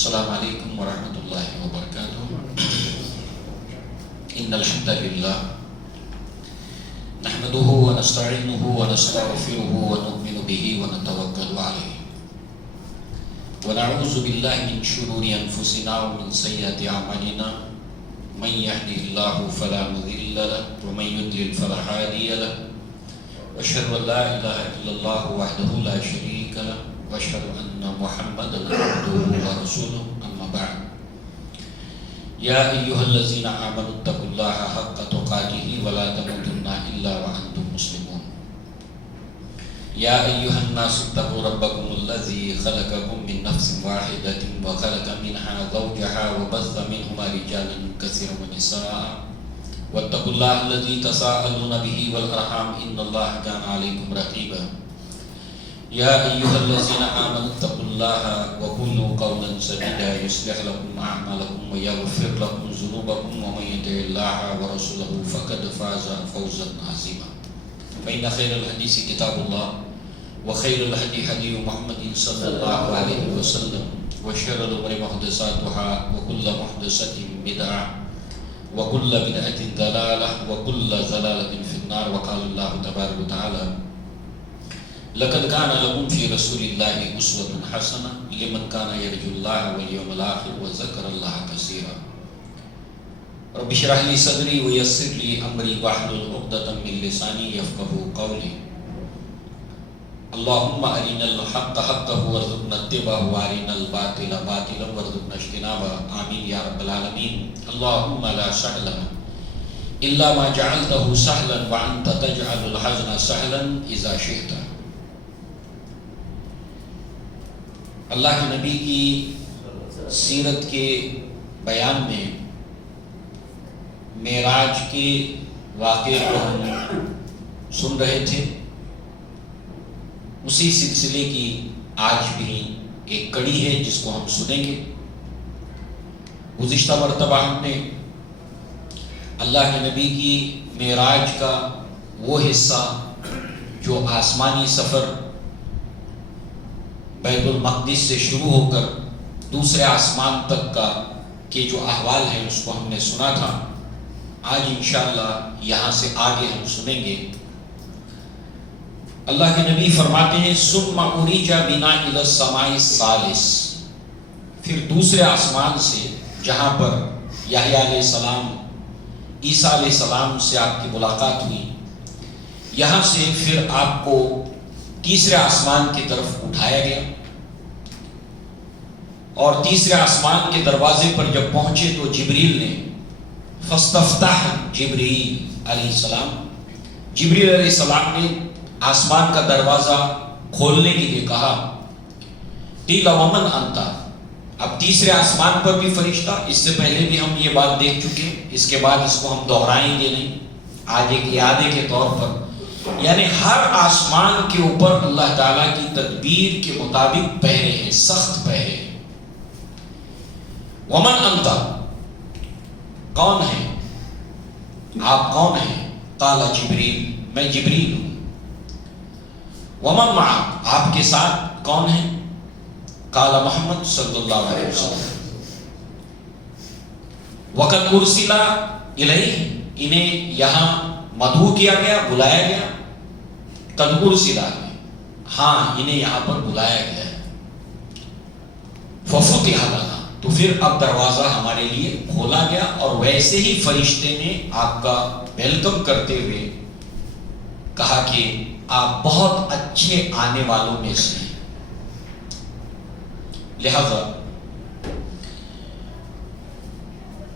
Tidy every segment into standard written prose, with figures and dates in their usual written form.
السلام علیکم ورحمۃ اللہ وبرکاتہ۔ ان الحمد للہ نحمده ونستعینه ونستغفره ونؤمن به ونتوکل علیہ ونعوذ باللہ من شرور انفسنا ومن سیئات اعمالنا من يهده الله فلا مضل له ومن يضلل فلا هادي له واشهد ان لا اله الا الله وحده لا شريك له واشهد ان محمدا عبده ورسوله اما بعد يا ايها الذين امنوا اتقوا الله حق تقاته ولا تموتن الا وانتم مسلمون يا ايها الناس اتقوا ربكم الذي خلقكم من نفس واحدة وخلق منها زوجها وبث منهما رجالا كثيرا ونساء واتقوا الله الذي تساءلون به والارحام ان الله كان عليكم رقيبا يا أيها الذين آمنوا اتقوا الله وقولوا قولا سديدا يصلح لكم أعمالكم ويغفر لكم ذنوبكم ومن يطع الله ورسوله فقد فاز فوزا عظيما فإن خير الحديث كتاب الله وخير الهدي هدي محمد صلى الله عليه وسلم وشر الأمور محدثاتها وكل محدثة بدعة وكل بدعة ضلالة وكل ضلالة في النار وقال الله تبارك وتعالى لقد كان لكم في رسول الله أسوة حسنة لمن كان يرجو الله واليوم الآخر وذكر الله كثيرا رب اشرح لي صدري ويسر لي أمري واحلل عقدة من لساني يفقهوا قولي اللهم أرنا الحق حقا وارزقنا اتباعه وأرنا الباطل باطلا وارزقنا اجتنابه آمين يا رب العالمين اللهم لا سهل إلا ما جعلته سهلا وأنت تجعل الحزن سهلا إذا شئت۔ اللہ کے نبی کی سیرت کے بیان میں معراج کے واقعے کو ہم سن رہے تھے، اسی سلسلے کی آج بھی ایک کڑی ہے جس کو ہم سنیں گے۔ گزشتہ مرتبہ ہم نے اللہ کے نبی کی معراج کا وہ حصہ جو آسمانی سفر بیت المقدس سے شروع ہو کر دوسرے آسمان تک کا کے جو احوال ہیں اس کو ہم نے سنا تھا۔ آج انشاءاللہ یہاں سے آگے ہم سنیں گے۔ اللہ کے نبی فرماتے ہیں ثم عرج بنا الی السماء الثالث، پھر دوسرے آسمان سے جہاں پر یحییٰ علیہ السلام عیسیٰ علیہ السلام سے آپ کی ملاقات ہوئی، یہاں سے پھر آپ کو تیسرے آسمان کی طرف اٹھایا گیا، اور تیسرے آسمان کے دروازے پر جب پہنچے تو جبریل نے فاستفتح جبریل علیہ السلام، جبریل علیہ السلام نے آسمان کا دروازہ کھولنے کے لیے کہا۔ قیل ومن انت، اب تیسرے آسمان پر بھی فرشتہ، اس سے پہلے بھی ہم یہ بات دیکھ چکے، اس کے بعد اس کو ہم دہرائیں گے نہیں، آج ایک اعادے کے طور پر، یعنی ہر آسمان کے اوپر اللہ تعالیٰ کی تدبیر کے مطابق پہرے ہیں، سخت پہرے ہیں۔ ومن انت، کون ہے آپ، کون ہیں؟ قال جبریل، میں جبریل ہوں۔ ومن معک، آپ کے ساتھ کون ہے؟ قال محمد صلی اللہ علیہ وسلم۔ وقد ارسل الیہ، انہیں یہاں مدعو کیا گیا، بلایا گیا۔ قد ارسل، ہاں انہیں یہاں پر بلایا گیا ہے۔ ففتح لنا، تو پھر اب دروازہ ہمارے لیے کھولا گیا، اور ویسے ہی فرشتے نے آپ کا ویلکم کرتے ہوئے کہا کہ آپ بہت اچھے آنے والوں میں سے ہیں۔ لہذا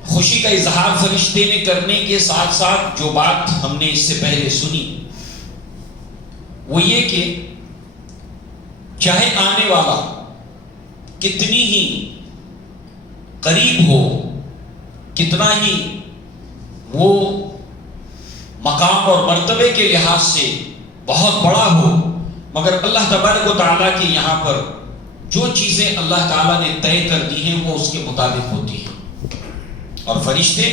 خوشی کا اظہار فرشتے نے کرنے کے ساتھ ساتھ جو بات ہم نے اس سے پہلے سنی وہ یہ کہ چاہے آنے والا کتنی ہی قریب ہو، کتنا ہی وہ مقام اور مرتبے کے لحاظ سے بہت بڑا ہو، مگر اللہ تبارک و تعالیٰ کے یہاں پر جو چیزیں اللہ تعالیٰ نے طے کر دی ہیں وہ اس کے مطابق ہوتی ہیں، اور فرشتے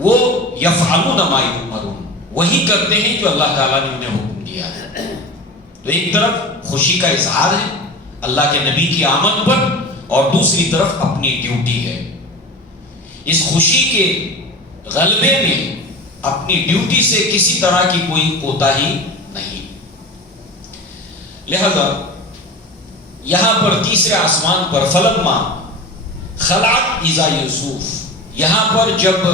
وہ یفعلون ما یؤمرون، وہی کرتے ہیں جو اللہ تعالیٰ نے انہیں حکم دیا ہے۔ تو ایک طرف خوشی کا اظہار ہے اللہ کے نبی کی آمد پر، اور دوسری طرف اپنی ڈیوٹی ہے. اس خوشی کے غلبے میں اپنی ڈیوٹی سے کسی طرح کی کوئی کوتاہی نہیں. لہذا یہاں پر تیسرے آسمان پر فلما خلعت اذا یوسف، یہاں پر جب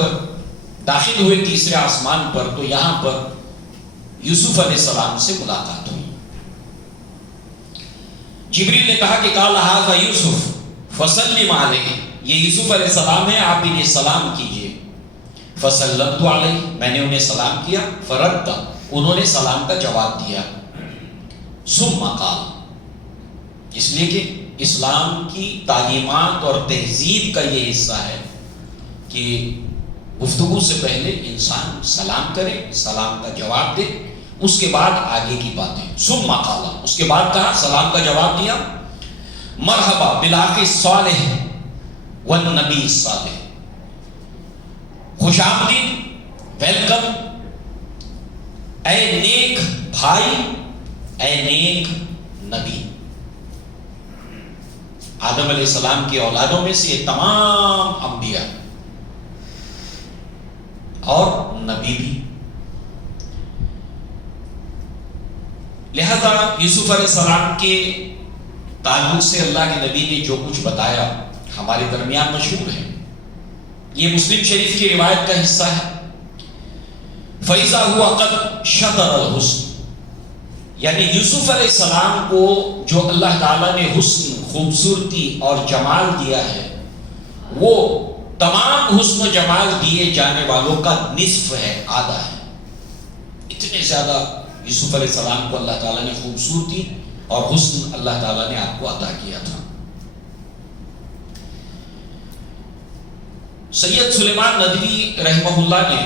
داخل ہوئے تیسرے آسمان پر تو یہاں پر یوسف علیہ السلام سے ملاقات ہوئی. جبریل نے کہا کہ قال ھذا یوسف فسلم علیہ، یہ یوسف علیہ السلام ہے، آپ انہیں سلام کیجئے. فسلمت علیہ، میں نے انہیں سلام کیا. فرد، انہوں نے سلام کا جواب دیا. ثم قال، اس لیے کہ اسلام کی تعلیمات اور تہذیب کا یہ حصہ ہے کہ گفتگو سے پہلے انسان سلام کرے، سلام کا جواب دے، اس کے بعد آگے کی باتیں. ثم قال، اس کے بعد کہا، سلام کا جواب دیا. مرحبا بالاخ الصالح والنبی الصالح، خوش آمدید، ویلکم اے نیک بھائی، اے نیک نبی. آدم علیہ السلام کی اولادوں میں سے یہ تمام انبیاء اور نبی بھی. لہذا یوسف علیہ السلام کے تعلق سے اللہ کے نبی نے جو کچھ بتایا ہمارے درمیان مشہور ہے. یہ مسلم شریف کی روایت کا حصہ ہے. فَإِذَا هُوَ قَدْ شَطَرَ الْحُسْنِ، یعنی یوسف علیہ السلام کو جو اللہ تعالیٰ نے حسن، خوبصورتی اور جمال دیا ہے، وہ تمام حسن و جمال دیے جانے والوں کا نصف ہے، آدھا ہے. اتنے زیادہ یوسف علیہ السلام کو اللہ تعالیٰ نے خوبصورتی اور حسن اللہ تعالیٰ نے آپ کو عطا کیا تھا. سید سلیمان ندوی رحمہ اللہ نے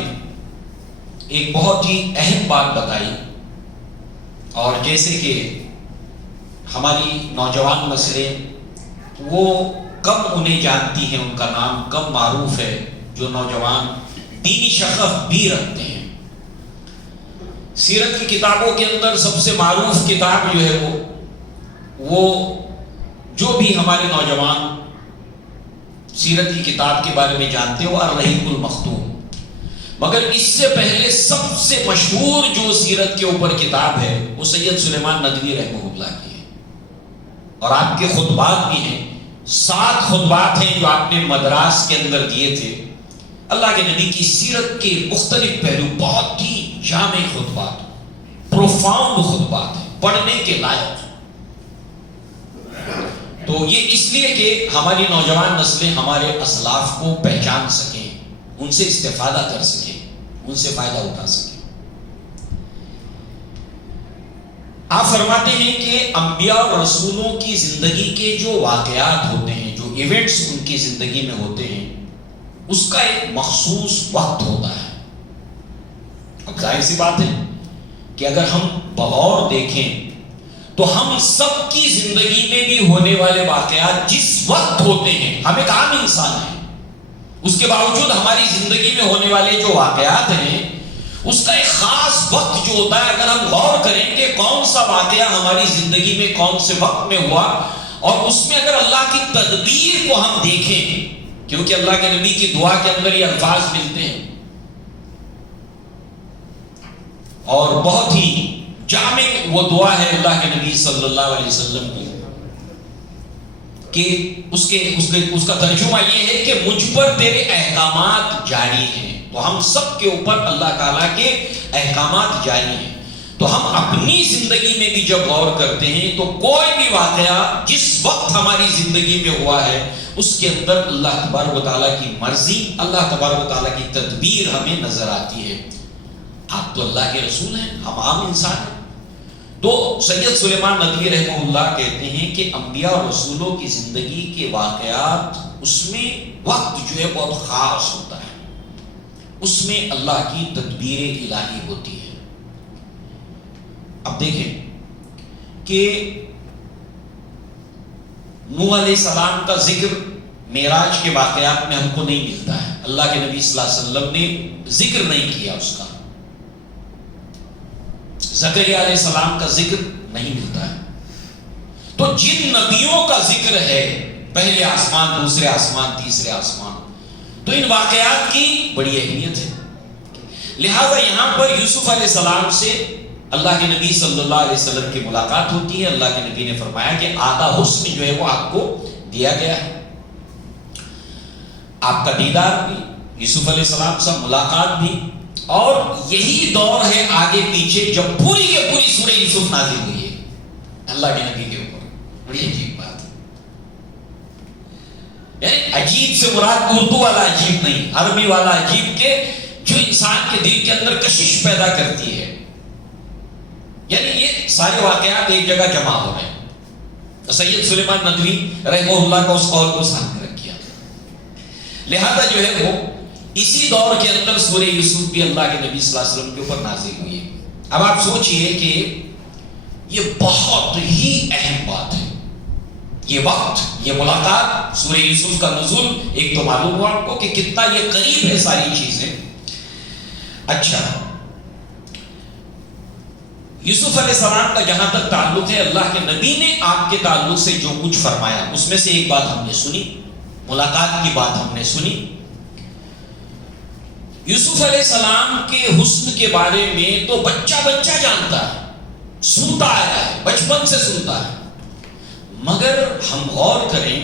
ایک بہت ہی اہم بات بتائی، اور جیسے کہ ہماری نوجوان نسلیں وہ کم انہیں جانتی ہیں، ان کا نام کم معروف ہے، جو نوجوان دینی شغف بھی رکھتے ہیں. سیرت کی کتابوں کے اندر سب سے معروف کتاب جو ہے وہ جو بھی ہمارے نوجوان سیرت کی کتاب کے بارے میں جانتے ہو، الرحیق المختوم. مگر اس سے پہلے سب سے مشہور جو سیرت کے اوپر کتاب ہے وہ سید سلیمان ندوی رحمہ اللہ کی ہے. اور آپ کے خطبات بھی ہیں، 7 خطبات ہیں جو آپ نے مدراس کے اندر دیے تھے. اللہ کے نبی کی سیرت کے مختلف پہلو، بہت ہی جامع خطبات، پروفاؤنڈ خطبات ہیں، پڑھنے کے لائق. تو یہ اس لیے کہ ہماری نوجوان نسلیں ہمارے اسلاف کو پہچان سکیں، ان سے استفادہ کر سکیں، ان سے فائدہ اٹھا سکیں. آپ فرماتے ہیں کہ انبیاء اور رسولوں کی زندگی کے جو واقعات ہوتے ہیں، جو ایونٹس ان کی زندگی میں ہوتے ہیں، اس کا ایک مخصوص وقت ہوتا ہے. اب ظاہر سی بات ہے کہ اگر ہم بغور دیکھیں تو ہم سب کی زندگی میں بھی ہونے والے واقعات جس وقت ہوتے ہیں، ہم ایک عام انسان ہیں، اس کے باوجود ہماری زندگی میں ہونے والے جو واقعات ہیں اس کا ایک خاص وقت جو ہوتا ہے، اگر ہم غور کریں کہ کون سا واقعہ ہماری زندگی میں کون سے وقت میں ہوا، اور اس میں اگر اللہ کی تدبیر کو ہم دیکھیں، کیونکہ اللہ کے نبی کی دعا کے اندر یہ الفاظ ملتے ہیں، اور بہت ہی جامع وہ دعا ہے اللہ کے نبی صلی اللہ علیہ وسلم کی، کہ اس کا ترجمہ یہ ہے کہ مجھ پر تیرے احکامات جاری ہیں. تو ہم سب کے اوپر اللہ تعالیٰ کے احکامات جاری ہیں. تو ہم اپنی زندگی میں بھی جب غور کرتے ہیں تو کوئی بھی واقعہ جس وقت ہماری زندگی میں ہوا ہے اس کے اندر اللہ تبارک و تعالیٰ کی مرضی، اللہ تبارک و تعالیٰ کی تدبیر ہمیں نظر آتی ہے. آپ تو اللہ کے رسول ہیں، ہم عام انسان ہیں. تو سید سلیمان ندوی رحمہ اللہ کہتے ہیں کہ انبیاء اور رسولوں کی زندگی کے واقعات، اس میں وقت جو ہے بہت خاص ہوتا ہے، اس میں اللہ کی تدبیر الہی ہوتی ہے. اب دیکھیں کہ نوح علیہ السلام کا ذکر معراج کے واقعات میں ہم کو نہیں ملتا ہے. اللہ کے نبی صلی اللہ علیہ وسلم نے ذکر نہیں کیا اس کا. زکریا علیہ السلام کا ذکر نہیں ملتا ہے. تو جن نبیوں کا ذکر ہے پہلے آسمان، دوسرے آسمان، تیسرے آسمان. تو ان واقعات کی بڑی اہمیت ہے. لہذا یہاں پر یوسف علیہ السلام سے اللہ کے نبی صلی اللہ علیہ وسلم کی ملاقات ہوتی ہے. اللہ کے نبی نے فرمایا کہ آدھا حسن جو ہے وہ آپ کو دیا گیا ہے. آپ کا دیدار بھی، یوسف علیہ السلام سے ملاقات بھی، اور یہی دور ہے آگے پیچھے جب پوری کے پوری سورہ یوسف نازل ہوئی ہے اللہ کے نبی کے اوپر. بڑی عجیب بات ہے. یعنی عجیب سے مراد اردو والا عجیب نہیں، عربی والا عجیب کے جو انسان کے دل کے اندر کشش پیدا کرتی ہے. یعنی یہ سارے واقعات ایک جگہ جمع ہو رہے ہیں. سید سلیمان ندوی رحمہ اللہ کا اس قول کو سامنے رکھیا. لہذا جو ہے وہ اسی دور کے اندر سورہ یوسف بھی اللہ کے نبی صلی اللہ علیہ وسلم کے اوپر نازل ہوئی ہے. اب آپ سوچئے کہ یہ بہت ہی اہم بات ہے. یہ وقت، یہ ملاقات، سورہ یوسف کا نزول، ایک تو معلوم ہوا آپ کو کہ کتنا یہ قریب ہے ساری چیزیں. اچھا، یوسف علیہ السلام کا جہاں تک تعلق ہے، اللہ کے نبی نے آپ کے تعلق سے جو کچھ فرمایا اس میں سے ایک بات ہم نے سنی، ملاقات کی بات ہم نے سنی. یوسف علیہ السلام کے حسن کے بارے میں تو بچہ بچہ جانتا ہے، سنتا آیا ہے، بچپن سے سنتا ہے. مگر ہم غور کریں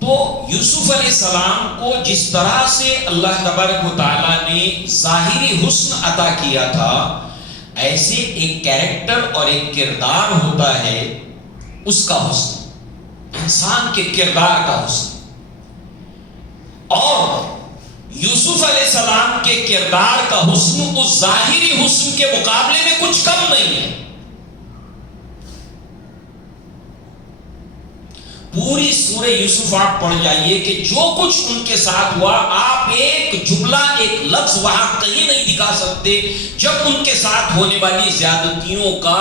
تو یوسف علیہ السلام کو جس طرح سے اللہ تبارک و تعالیٰ نے ظاہری حسن عطا کیا تھا، ایسے ایک کیریکٹر اور ایک کردار ہوتا ہے، اس کا حسن، انسان کے کردار کا حسن. اور یوسف علیہ السلام کے کردار کا حسن اس ظاہری حسن کے مقابلے میں کچھ کم نہیں ہے. پوری سورہ یوسف آپ پڑھ جائیے کہ جو کچھ ان کے ساتھ ہوا، آپ ایک جملہ، ایک لفظ وہاں کہیں نہیں دکھا سکتے جب ان کے ساتھ ہونے والی زیادتیوں کا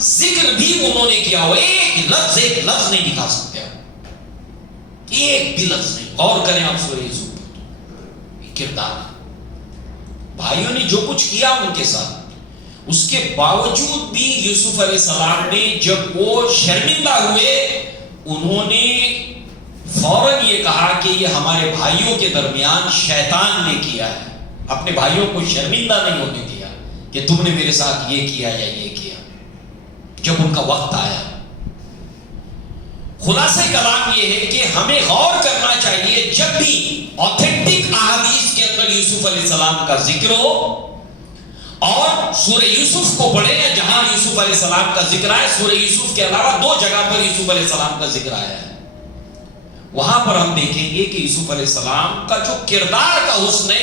ذکر بھی انہوں نے کیا ہو. ایک لفظ نہیں دکھا سکتے، ایک بھی لفظ نہیں. غور کریں آپ سورہ یوسف. کردار، بھائیوں نے جو کچھ کیا ان کے ساتھ، اس کے باوجود بھی یوسف علیہ السلام نے جب وہ شرمندہ ہوئے، انہوں نے فوراً یہ کہا کہ یہ ہمارے بھائیوں کے درمیان شیطان نے کیا ہے. اپنے بھائیوں کو شرمندہ نہیں ہونے دیا کہ تم نے میرے ساتھ یہ کیا یا یہ کیا. جب ان کا وقت آیا، خلاصہ کلام یہ ہے کہ ہمیں غور کرنا چاہیے جب بھی آتھینٹک احادیث کے اندر یوسف علیہ السلام کا ذکر ہو، اور سورہ یوسف کو پڑھیں یا جہاں یوسف علیہ السلام کا ذکر آئے. سورہ یوسف کے علاوہ 2 جگہ پر یوسف علیہ السلام کا ذکر آیا ہے. وہاں پر ہم دیکھیں گے کہ یوسف علیہ السلام کا جو کردار کا حسن ہے،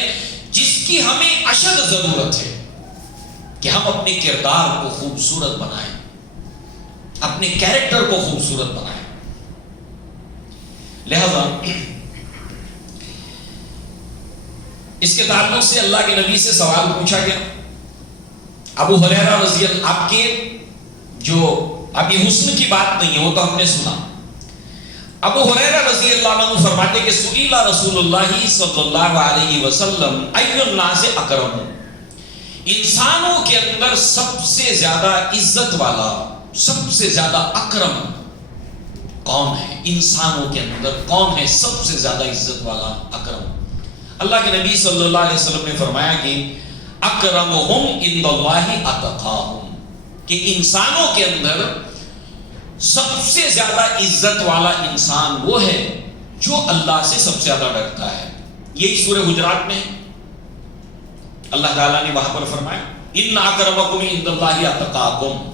جس کی ہمیں اشد ضرورت ہے کہ ہم اپنے کردار کو خوبصورت بنائیں، اپنے کیریکٹر کو خوبصورت بنائیں. لہذا اس کے تعلق سے اللہ کے نبی سے سوال پوچھا گیا. ابو ہریرہ رضی اللہ، آپ کے جو ابھی حسن کی بات نہیں ہے وہ تو ہم نے سنا. ابو ہریرہ رضی اللہ عنہ فرماتے کہ سئل رسول اللہ صلی اللہ علیہ وسلم ای الناس اکرم، انسانوں کے اندر سب سے زیادہ عزت والا، سب سے زیادہ اکرم کون ہے؟ انسانوں کے اندر کون ہے سب سے زیادہ عزت والا، اکرم؟ اللہ کے نبی صلی اللہ علیہ وسلم نے فرمایا کہ اکرمہم عند اللہ اتقاہم، کہ انسانوں کے اندر سب سے زیادہ عزت والا انسان وہ ہے جو اللہ سے سب سے زیادہ ڈرتا ہے. یہی سورہ حجرات میں اللہ تعالیٰ نے وہاں پر فرمایا ان اکرمکم عند اللہ اتقاکم.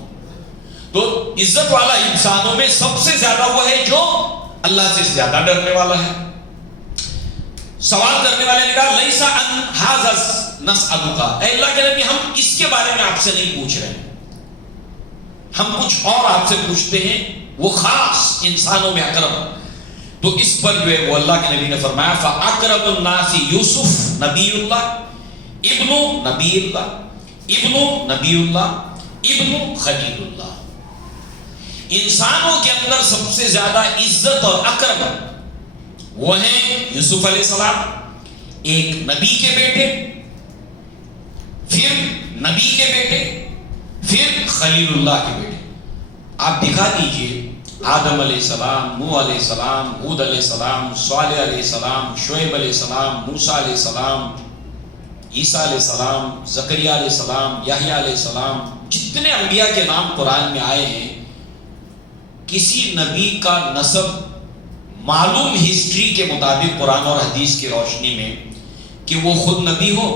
تو عزت والا انسانوں میں سب سے زیادہ وہ ہے جو اللہ سے زیادہ ڈرنے والا ہے. سوال کرنے والے نے کہا لیسا ان ھذا نسألک، اے اللہ کے نبی ہم اس کے بارے میں آپ سے نہیں پوچھ رہے، ہم کچھ اور آپ سے پوچھتے ہیں، وہ خاص انسانوں میں اکرم. تو اس پر جو ہے وہ اللہ کے نبی نے فرمایا فاکرم الناس یوسف نبی اللہ ابن نبی اللہ ابن نبی اللہ ابن خلیل اللہ. انسانوں کے اندر سب سے زیادہ عزت اور اکرم وہ ہیں یوسف علیہ السلام، ایک نبی کے بیٹے، پھر نبی کے بیٹے، پھر خلیل اللہ کے بیٹے. آپ دکھا دیجئے آدم علیہ السلام، نوح علیہ السلام، ہود علیہ السلام، صالح علیہ السلام، شعیب علیہ السلام، موسیٰ علیہ السلام، عیسیٰ علیہ السلام، زکریا علیہ السلام، یحییٰ علیہ السلام، جتنے انبیاء کے نام قرآن میں آئے ہیں، کسی نبی کا نسب معلوم ہسٹری کے مطابق قرآن اور حدیث کی روشنی میں کہ وہ خود نبی ہو،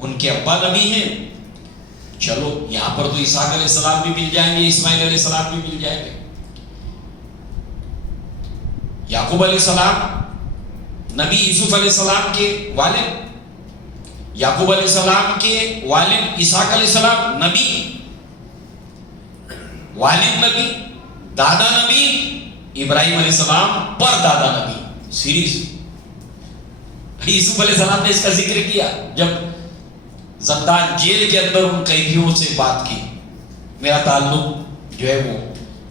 ان کے ابا نبی ہیں، چلو یہاں پر تو اسحاق علیہ السلام بھی مل جائیں گے، اسماعیل علیہ السلام بھی مل جائیں گے، یعقوب علیہ السلام نبی یوسف علیہ السلام کے والد، یعقوب علیہ السلام کے والد اسحاق علیہ السلام نبی، والد نبی، دادا نبی، ابراہیم علیہ السلام پر دادا نبی، سیریز۔ یوسف علیہ السلام نے اس کا ذکر کیا جب زندان جیل کے اندر ان قیدیوں سے بات کی، میرا تعلق جو ہے وہ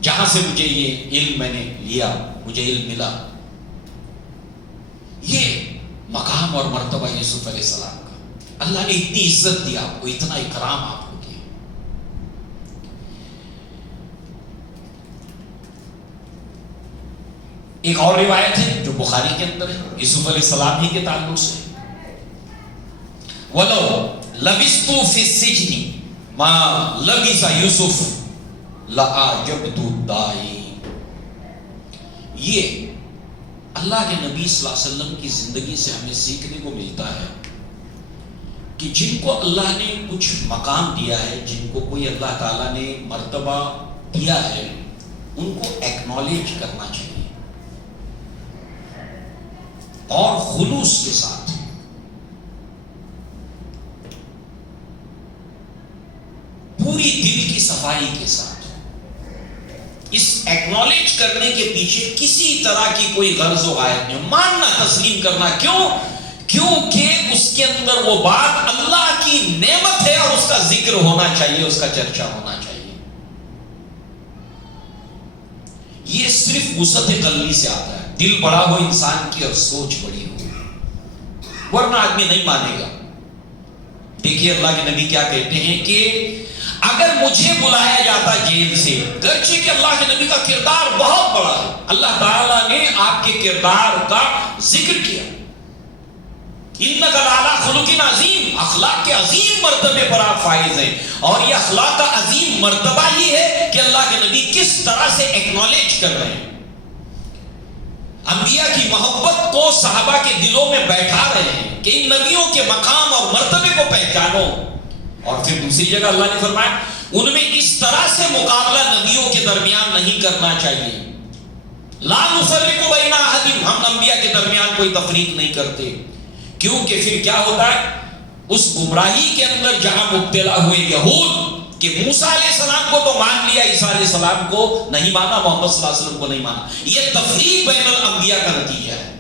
جہاں سے مجھے یہ علم میں نے لیا، مجھے علم ملا، یہ مقام اور مرتبہ یوسف علیہ السلام کا، اللہ نے اتنی عزت دی آپ کو، اتنا اکرام آپ کو کیا۔ ایک اور روایت ہے جو بخاری کے اندر ہے یوسف علیہ السلام ہی کے تعلق سے، وَلَوْ لَبِثْتُ فِي السِّجْنِ مَا لَبِثَ يُوسُفُ لَأَعْجَبْتُ الدَّاعِينَ۔ یہ اللہ کے نبی صلی اللہ علیہ وسلم کی زندگی سے ہمیں سیکھنے کو ملتا ہے کہ جن کو اللہ نے کچھ مقام دیا ہے، جن کو کوئی اللہ تعالیٰ نے مرتبہ دیا ہے، ان کو ایکنالج کرنا چاہیے اور خلوص کے ساتھ، پوری دل کی صفائی کے ساتھ۔ اس ایکنالج کرنے کے پیچھے کسی طرح کی کوئی غرض و غایت نہیں، ماننا، تسلیم کرنا۔ کیوں؟ کیونکہ اس کے اندر وہ بات اللہ کی نعمت ہے اور اس کا ذکر ہونا چاہیے، اس کا چرچا ہونا چاہیے۔ یہ صرف وسعت قلبی سے آتا ہے، دل بڑا ہو انسان کی اور سوچ بڑی ہو، ورنہ آدمی نہیں مانے گا۔ دیکھیے اللہ کے نبی کیا کہتے ہیں کہ اگر مجھے بلایا جاتا جیل سے، گرچہ کہ اللہ کے نبی کا کردار بہت بڑا ہے، اللہ تعالیٰ نے آپ کے کردار کا ذکر کیا، اِنَّكَ لَعَلَىٰ خُلُقٍ عَظِيمٍ، اخلاق کے عظیم مرتبے پر آپ فائز ہیں، اور یہ اخلاق کا عظیم مرتبہ یہ ہے کہ اللہ کے نبی کس طرح سے ایکنالج کر رہے ہیں، انبیاء کی محبت کو صحابہ کے دلوں میں بیٹھا رہے ہیں کہ ان نبیوں کے مقام اور مرتبے کو پہچانو۔ اور پھر دوسری جگہ اللہ نے فرمایا ان میں اس طرح سے مقابلہ نبیوں کے درمیان نہیں کرنا چاہیے، لا نفرق بین احد، ہم انبیاء کے درمیان کوئی تفریق نہیں کرتے، کیونکہ پھر کیا ہوتا ہے، اس گمراہی کے اندر جہاں مبتلا ہوئے یہود کہ موسیٰ علیہ السلام کو تو مان لیا، عیسیٰ علیہ السلام کو نہیں مانا، محمد صلی اللہ علیہ وسلم کو نہیں مانا، یہ تفریق بین الانبیاء کا نتیجہ ہے۔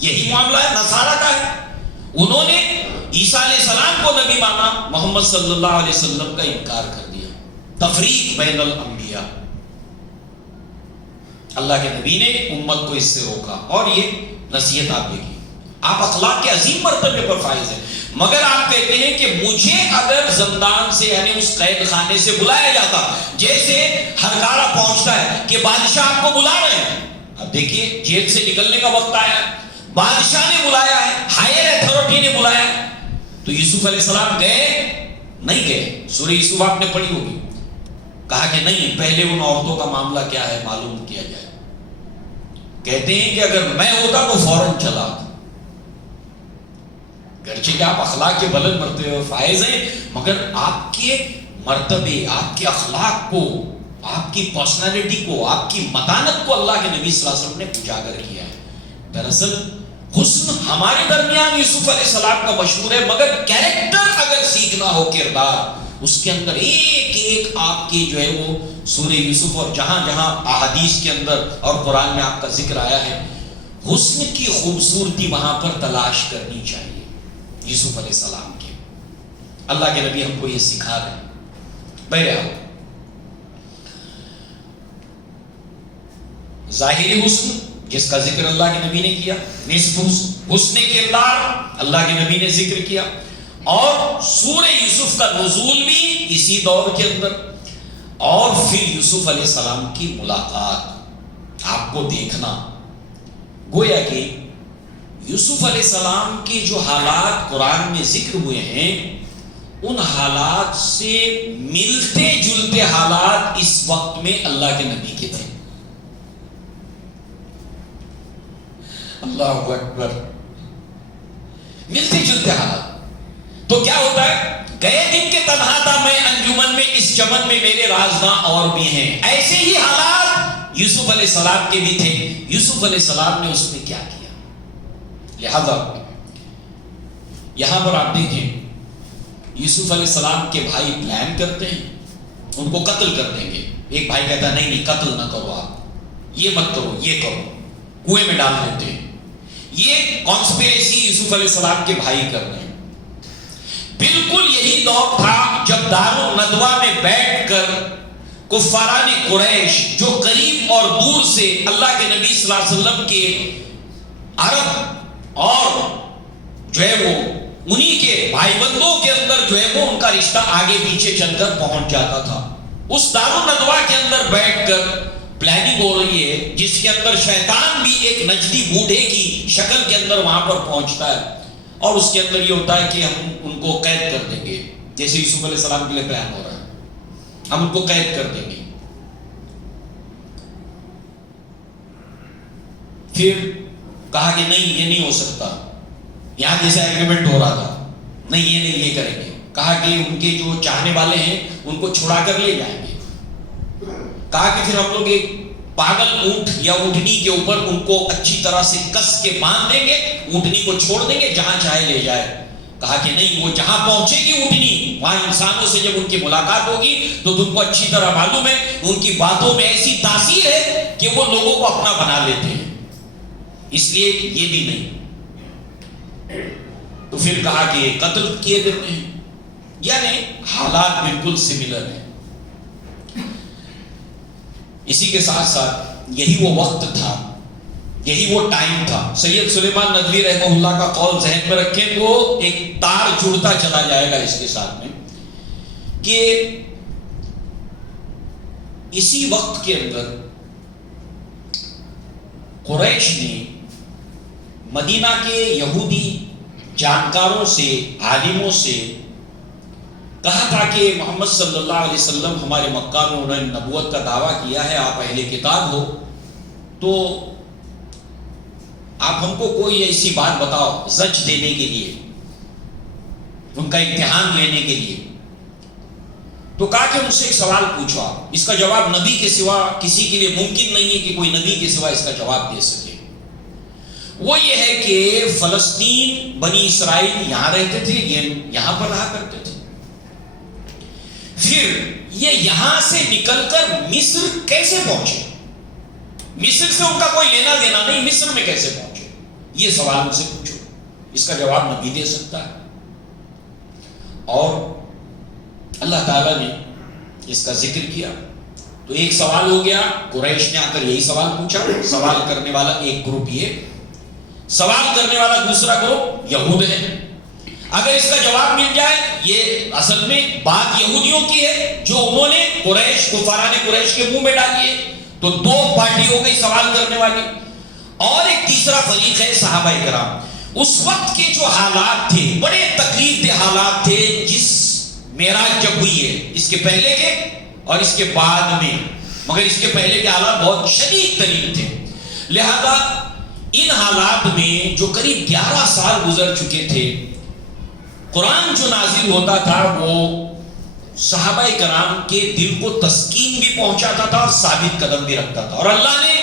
یہی معاملہ ہے نصارہ کا ہے، انہوں نے عیسیٰ علیہ السلام کو نبی مانا، محمد صلی اللہ علیہ وسلم کا انکار کر دیا، تفریق بین الانبیاء۔ اللہ کے نبی نے امت کو اس سے روکا اور یہ نصیحت آپ کی، آپ اخلاق کے عظیم مرتبے پر فائز ہیں، مگر آپ کہتے ہیں کہ مجھے اگر زندان سے یعنی اس قید خانے سے بلایا جاتا، جیسے ہر گارا پہنچتا ہے کہ بادشاہ آپ کو بلا رہے ہیں، اب دیکھیے جیل سے نکلنے کا وقت آیا ہے، بادشاہ نے بلایا ہے، ہائر اتھارٹی نے بلایا ہے، تو یوسف علیہ السلام گئے نہیں گئے؟ سورہ یوسف آپ نے پڑھی ہوگی، کہا کہ نہیں، پہلے ان عورتوں کا معاملہ کیا ہے معلوم کیا جائے۔ کہتے ہیں کہ اگر میں ہوتا تو فوراً چلا آتا، گرچہ کہ آپ اخلاق کے بلند مرتبے میں فائز ہیں، مگر آپ کے مرتبے، آپ کے اخلاق کو، آپ کی پرسنالٹی کو، آپ کی متانت کو اللہ کے نبی صلی اللہ علیہ وسلم نے اجاگر کیا ہے۔ دراصل حسن ہمارے درمیان یوسف علیہ السلام کا مشہور ہے، مگر کیریکٹر اگر سیکھنا ہو، کردار، اس کے اندر ایک ایک آپ کی جو ہے وہ سورہ یوسف اور جہاں جہاں احادیث کے اندر اور قرآن میں آپ کا ذکر آیا ہے، حسن کی خوبصورتی وہاں پر تلاش کرنی چاہیے یوسف علیہ السلام کے۔ اللہ کے نبی ہم کو یہ سکھا رہے ہیں۔ بہرحال ظاہری حسن جس کا ذکر اللہ کے نبی نے کیا، نصف حسن کردار اللہ کے نبی نے ذکر کیا، اور سورہ یوسف کا نزول بھی اسی دور کے اندر، اور پھر یوسف علیہ السلام کی ملاقات، آپ کو دیکھنا، گویا کہ یوسف علیہ السلام کے جو حالات قرآن میں ذکر ہوئے ہیں ان حالات سے ملتے جلتے حالات اس وقت میں اللہ کے نبی کے تھے. اللہ اکبر، ملتے جلتے حالات. تو کیا ہوتا ہے، گئے دن کے تنہا تھا میں انجمن میں، اس چمن میں میرے رازداں اور بھی ہیں. ایسے ہی حالات یوسف علیہ السلام کے بھی تھے. یوسف علیہ السلام نے اس میں کیا کیا؟ لہذا یہاں پر آپ دیکھیں، یوسف علیہ السلام کے بھائی پلان کرتے ہیں ان کو قتل کر دیں گے. ایک بھائی کہتا ہے نہیں نہیں قتل نہ کرو، آپ یہ مت کرو، یہ کرو، کنویں میں ڈال دیتے ہیں. یہ کانسپیریسی یوسف علیہ السلام کے بھائی کر رہے ہیں. بالکل یہی دور تھا جب دارالندوہ میں بیٹھ کر کفاران قریش جو قریب اور دور سے اللہ کے نبی صلی اللہ علیہ وسلم کے عرب اور جو ہے وہ انہی کے بھائی بندوں کے اندر جو ہے وہ ان کا رشتہ آگے پیچھے چل کر پہنچ جاتا تھا. اس دارالندوہ کے اندر بیٹھ کر پلاننگ ہو رہی ہے جس کے اندر شیطان بھی ایک نجدی بوڑھے کی شکل کے اندر وہاں پر پہنچتا ہے اور اس کے اندر یہ ہوتا ہے کہ ہم ان کو قید کر دیں گے. جیسے یوسف علیہ السلام کے لیے پلان ہو رہا ہے، ہم ان کو قید کر دیں گے. پھر کہا کہ نہیں یہ نہیں ہو سکتا، یہاں جیسے ایگریمنٹ ہو رہا تھا، نہیں یہ نہیں یہ کریں گے. کہا کہ ان کے جو چاہنے والے ہیں ان کو چھڑا کر لے جائیں گے. کہا کہ پھر ہم لوگ ایک پاگل اونٹ یا اونٹنی کے اوپر ان کو اچھی طرح سے کس کے باندھ دیں گے، اونٹنی کو چھوڑ دیں گے جہاں چاہے لے جائے. کہا کہ نہیں، وہ جہاں پہنچے گی اونٹنی وہاں انسانوں سے جب ان کی ملاقات ہوگی تو تم کو اچھی طرح معلوم ہے ان کی باتوں میں ایسی تاثیر ہے کہ وہ لوگوں کو اپنا بنا لیتے ہیں، اس لیے یہ بھی نہیں. تو پھر کہا کہ قتل کیے دیتے ہیں. یعنی حالات بالکل سملر ہیں. اسی کے ساتھ ساتھ یہی وہ وقت تھا، یہی وہ ٹائم تھا. سید سلیمان ندوی رحمہ اللہ کا قول ذہن میں رکھیں تو ایک تار جڑتا چلا جائے گا اس کے ساتھ میں، کہ اسی وقت کے اندر قریش نے مدینہ کے یہودی جانکاروں سے، عالموں سے کہا تھا کہ محمد صلی اللہ علیہ وسلم ہمارے مکہ میں انہوں نے نبوت کا دعویٰ کیا ہے، آپ اہل کتاب ہو تو آپ ہم کو کوئی ایسی بات بتاؤ زج دینے کے لیے، ان کا امتحان لینے کے لیے. تو کہا کہ مجھ سے ایک سوال پوچھو، آپ اس کا جواب نبی کے سوا کسی کے لیے ممکن نہیں ہے کہ کوئی نبی کے سوا اس کا جواب دے سکے. وہ یہ ہے کہ فلسطین بنی اسرائیل یہاں رہتے تھے، یہ یہاں پر رہا کرتے تھے. پھر یہ یہاں سے نکل کر مصر کیسے پہنچے؟ مصر سے ان کا کوئی لینا دینا نہیں، مصر میں کیسے پہنچے؟ یہ سوال ان سے پوچھو، اس کا جواب نبی دے سکتا ہے. اور اللہ تعالیٰ نے اس کا ذکر کیا تو ایک سوال ہو گیا، قریش نے آ کر یہی سوال پوچھا. سوال کرنے والا ایک گروپ یہ، سوال کرنے والا دوسرا گروپ یہود ہے. اگر اس کا جواب مل جائے، یہ اصل میں بات یہودیوں کی ہے جو انہوں نے قریش، کفاران قریش کے منہ میں ڈالی ہے. تو دو پارٹی ہو گئی سوال کرنے والی. اور ایک تیسرا فریق ہے صحابہ کرام. اس وقت کے جو حالات تھے بڑے تکلیف دہ حالات تھے جس معراج جب ہوئی ہے، اس کے پہلے کے اور اس کے بعد میں، مگر اس کے پہلے کے حالات بہت شدید ترین تھے. لہذا ان حالات میں جو قریب 11 سال گزر چکے تھے، قرآن جو نازل ہوتا تھا وہ صحابہ کرام کے دل کو تسکین بھی پہنچاتا تھا اور ثابت قدم بھی رکھتا تھا. اور اللہ نے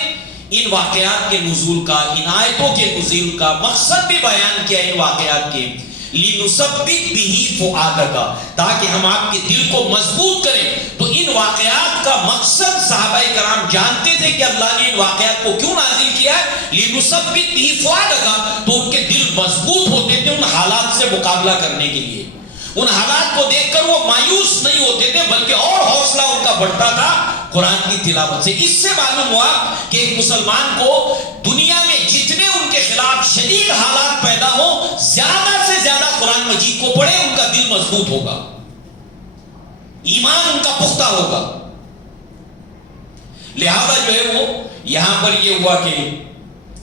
ان واقعات کے نزول کا، ان آیتوں کے نزول کا مقصد بھی بیان کیا ان واقعات کے، لِنُثَبِّتْ بِهِ فُؤَادَكَ، تاکہ ہم آپ کے دل کو مضبوط کریں. تو ان واقعات کا مقصد صحابہ کرام جانتے تھے کہ اللہ نے ان واقعات کو کیوں نازل کیا ہے، لِنُثَبِّتْ بِهِ فُؤَادَكَ، تو ان کے دل مضبوط ہوتے تھے ان حالات سے مقابلہ کرنے کے لیے. ان حالات کو دیکھ کر وہ مایوس نہیں ہوتے تھے بلکہ اور حوصلہ ان کا بڑھتا تھا قرآن کی تلاوت سے. اس سے معلوم ہوا کہ ایک مسلمان کو دنیا میں جتنے ان کے خلاف شدید حالات پیدا ہو، زیادہ سے زیادہ قرآن مجید کو پڑھے، ان کا دل مضبوط ہوگا، ایمان ان کا پختہ ہوگا. لہذا جو ہے وہ یہاں پر یہ ہوا کہ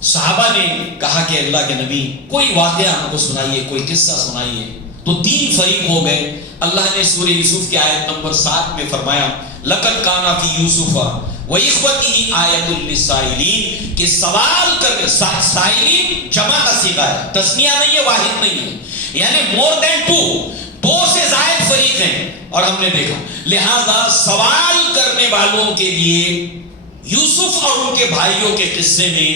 صحابہ نے کہا کہ اللہ کے نبی کوئی واقعہ ہم کو سنائیے، کوئی قصہ سنائیے، تو 3 فریق ہو گئے۔ اللہ نے سورہ یوسف کی آیت نمبر 7 میں فرمایا لقد کان فی یوسف وَإِخْوَتِهِ آیۃ لِلسائلین، کہ سوال کرنے، سائلین جمع کا صیغہ ہے، تثنیہ نہیں ہے، واحد نہیں ہے، یعنی مور دین 2 سے زائد فریق ہیں، اور ہم نے دیکھا لہذا سوال کرنے والوں کے لیے یوسف اور ان کے بھائیوں کے قصے میں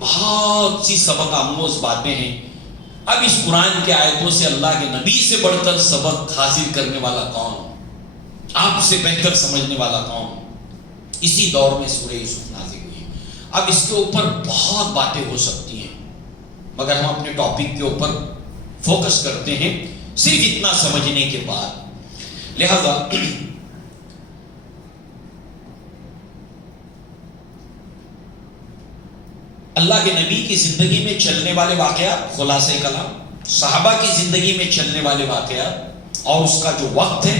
بہت سی سبق آموز باتیں ہیں۔ اب اس قرآن کے آیتوں سے اللہ کے نبی سے بڑھ کر سبق حاصل کرنے والا کون، آپ سے بہتر سمجھنے والا کون؟ اسی دور میں سورہ یوسف نازل ہوئی۔ اب اس کے اوپر بہت باتیں ہو سکتی ہیں، مگر ہم اپنے ٹاپک کے اوپر فوکس کرتے ہیں صرف اتنا سمجھنے کے بعد۔ لہذا اللہ کے نبی کی زندگی میں چلنے والے واقعات، خلاصہ کلام صحابہ کی زندگی میں چلنے والے واقعات اور اس کا جو وقت ہے،